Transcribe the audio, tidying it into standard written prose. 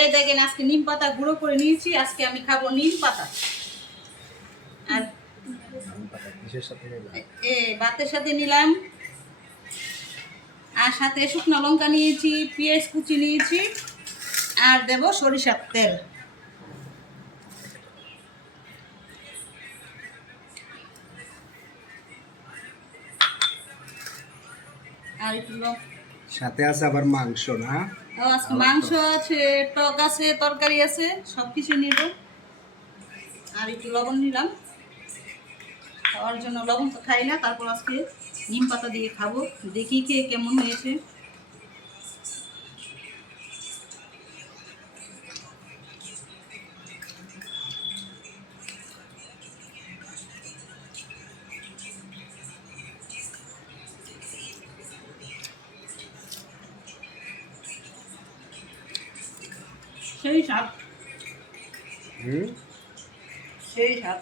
এই দেখেন আজকে নিম পাতা গুঁড়ো করে নিয়েছি, আজকে আমি খাবো নিম পাতা। আর ভাতের সাথে নিলাম, আর সাথে শুকনো লঙ্কা নিয়েছি, পেঁয়াজ কুচি নিয়েছি, আর দেব সরিষার তেল। আর একটু সাথে আছে আবার মাংস না? আজকে মাংস আছে, টক আছে, তরকারি আছে, সব কিছু নিব। আর একটু লবণ নিলাম, খাওয়ার জন্য লবণ তো খাই না, তারপর আজকে নিম পাতা দিয়ে খাবো, দেখি খেয়ে কেমন হয়েছে। সেই স্বাদ, সেই স্বাদ।